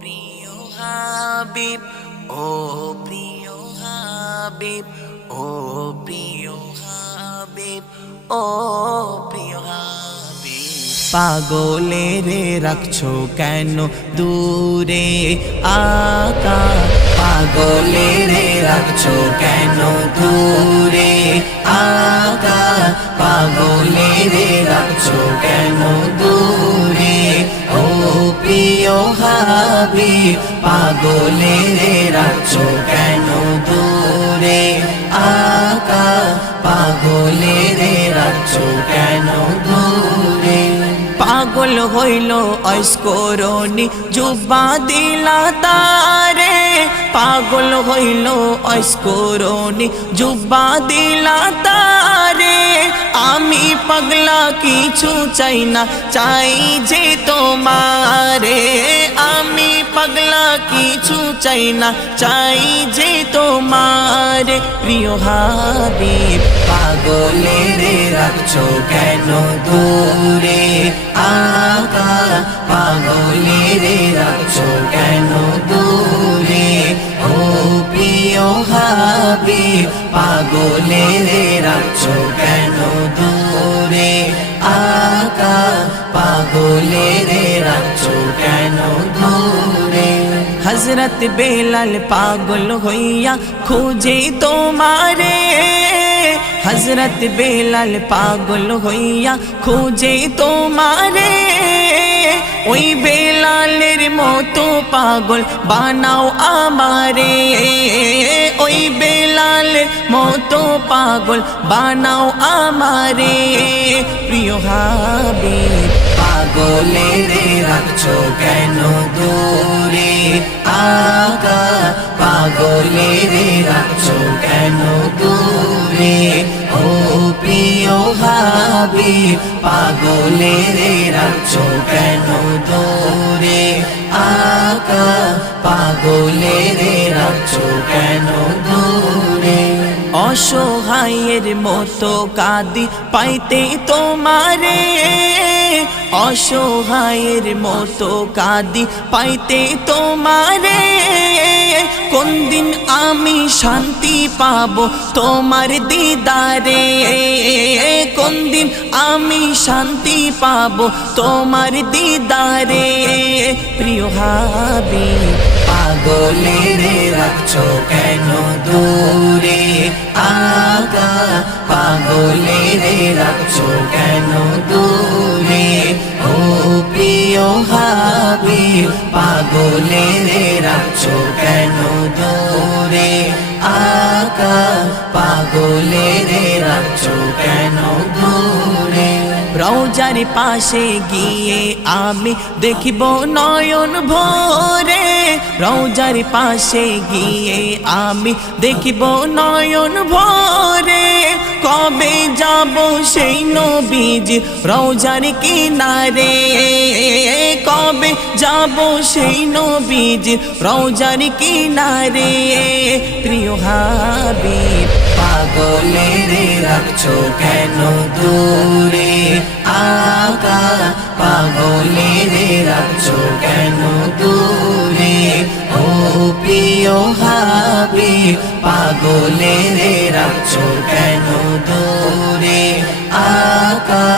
প্রিয় হাবিব, ও প্রিয় হাবিব, ও প্রিয় হাবিব, ও প্রিয় হাবিব। পাগলেরে রাখছো কেন দূরে আকা, পাগলেরে রাখছো কেন দূরে আকা, পাগলেরে রাখছো কেন দূরে ও প্রিয় হাবিব, পাগলেরে রাখছো কেন দূরে আকা, পাগলেরে রাখছো কেন দূরে। পাগল হইল অস্করণী জুব্বা দিলা তারে, পাগল হইল অস্করণী জুব্বা দিলা তারে। আমি পাগলা কিছু চাই না, চাই যে তোমারে। আমি পাগলা কিছু চাই না, চাই যে তোমারে। প্রিয় হাবিব, পাগলেরে রাখছো কেন দূরে আকা, পাগলেরে রাখছো কেন দূরে ও প্রিয় হাবিব, পাগলেরে রাখছো কেন দূরে আকা, পাগলেরে রাখছো কেন দূরে। হযরত বেলাল পাগল হইয়া খুঁজে তোমারে, হযরত বেলাল পাগল হইয়া খুঁজে তোমারে। ওই বেলালের মতো পাগল বানাও আমারে, ওই বেলালের মতো পাগল বানাও আমারে। প্রিয় হাবিব, পাগলেরে রাখছো কেন দূরে আকা, পাগলেরে রাখছো কেন দূরে ও প্রিয় হাবিব, পাগলেরে রাখছো কেন দূরে আকা, পাগলেরে রাখছো কেন দূরে। অসহায়ের মতো কাঁদি পাইতে তোমারে, অসহায়ের মতো কাঁদি পাইতে তোমারে। কোন দিন আমি শান্তি পাবো তোমার দিদারে, কোন দিন আমি শান্তি পাবো তোমার দিদারে। প্রিয় হাবিব, পাগলেরে রাখছো কেন দূরে আকা, পাগলেরে রাখছো কেন দূরে ও প্রিয় হাবিব, পাগলেরে রাখছো কেন দূরে আকা, পাগলেরে রাখছো কেন দূরে। রওজার পাশে গিয়ে আমি দেখিব নয়ন ভরে, রওজার পাশে গিয়ে আমি দেখিব নয়ন ভরে। কবে যাব সেই নবীজির রওজার কিনারে, কবে যাব সেই নবীজির রওজার কিনারে। প্রিয় হাবিব, পাগলেরে রাখছো কেন দূরে আকা, পাগলেরে রাখছো কেন দূরে ও প্রিয় হাবিব, পাগলেরে রাখছো কেন দূরে আকা,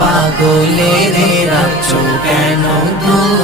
পাগলেরে রাখছো কেন দূরে।